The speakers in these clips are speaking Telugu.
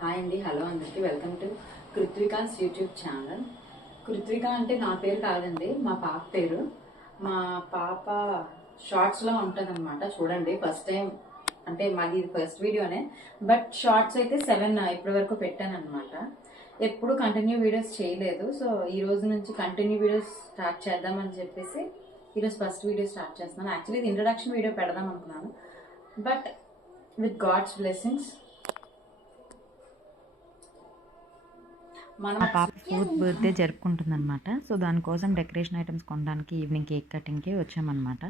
హాయ్ అండి, హలో అందరికీ. Welcome to Krithvika's YouTube channel. Krithvika అంటే నా పేరు కాదండి, మా పాప పేరు. మా పాప షార్ట్స్లో ఉంటుంది అనమాట. చూడండి, ఫస్ట్ టైం అంటే మాది ఇది ఫస్ట్ వీడియోనే, బట్ షార్ట్స్ అయితే 7 ఇప్పటి వరకు పెట్టాను అనమాట. ఎప్పుడు కంటిన్యూ వీడియోస్ చేయలేదు. సో ఈ రోజు నుంచి కంటిన్యూ వీడియోస్ స్టార్ట్ చేద్దామని చెప్పేసి ఈరోజు ఫస్ట్ వీడియో స్టార్ట్ చేస్తున్నాను. యాక్చువల్లీ ఇది ఇంట్రడక్షన్ వీడియో పెడదాం అనుకున్నాను, బట్ విత్ గాడ్స్ బ్లెస్సింగ్స్ మా పాప 4th బర్త్డే జరుపుకుంటుంది అనమాట. సో దానికోసం డెకరేషన్ ఐటమ్స్ కొనడానికి ఈవినింగ్ కేక్ కటింగ్కి వచ్చామన్నమాట.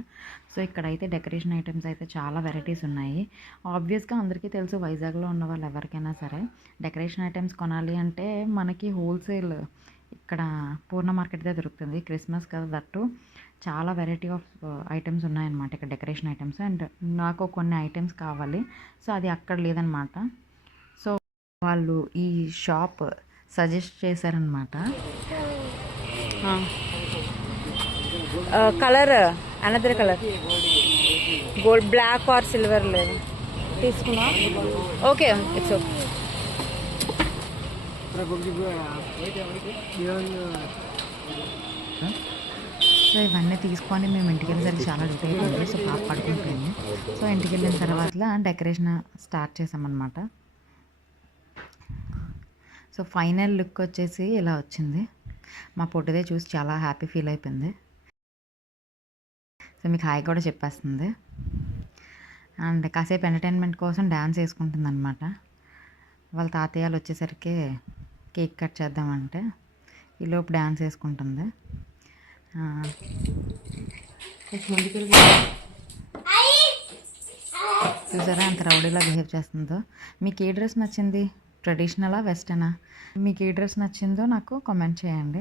సో ఇక్కడైతే డెకరేషన్ ఐటమ్స్ అయితే చాలా వెరైటీస్ ఉన్నాయి. ఆబ్వియస్గా అందరికీ తెలుసు, వైజాగ్లో ఉన్న వాళ్ళు ఎవరికైనా సరే డెకరేషన్ ఐటమ్స్ కొనాలి అంటే మనకి హోల్సేల్ ఇక్కడ పూర్ణ మార్కెట్దే దొరుకుతుంది. క్రిస్మస్ కదా, దట్టు చాలా వెరైటీ ఆఫ్ ఐటమ్స్ ఉన్నాయన్నమాట ఇక్కడ డెకరేషన్ ఐటమ్స్. అండ్ నాకు కొన్ని ఐటమ్స్ కావాలి, సో అది అక్కడ లేదనమాట. సో వాళ్ళు ఈ షాప్ సజెస్ట్ చేశారనమాట. Colour another colour, gold, black or silver లేదు తీసుకున్నా. Okay, it's okay. సో ఇవన్నీ తీసుకొని మేము ఇంటికి వెళ్ళేసరికి చాలా లేట్ అయిపోయింది. సో పాప పడుకుంటుంది. సో ఇంటికి వెళ్ళిన తర్వాత డెకరేషన్ స్టార్ట్ చేసామన్నమాట. సో ఫైనల్ లుక్ వచ్చేసి ఇలా వచ్చింది. మా పొట్టిదే చూసి చాలా హ్యాపీ ఫీల్ అయిపోయింది. సో మీకు హాయ్ కూడా చెప్పేస్తుంది. అండ్ కాసేపు ఎంటర్టైన్మెంట్ కోసం డ్యాన్స్ వేసుకుంటుంది అనమాట. వాళ్ళ తాతయ్యలు వచ్చేసరికి కేక్ కట్ చేద్దామంటే ఈలోపు డ్యాన్స్ వేసుకుంటుంది. చూసారా అంత రౌడీలా బిహేవ్ చేస్తుందో. మీకు ఏ డ్రెస్ నచ్చింది, ట్రెడిషనలా వెస్టర్నా? మీకు ఏ డ్రెస్ నచ్చిందో నాకు కామెంట్ చేయండి.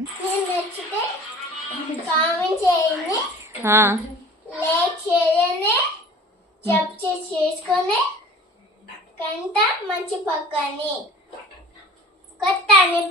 చేసుకొని కంట మంచి పక్కని కొత్తని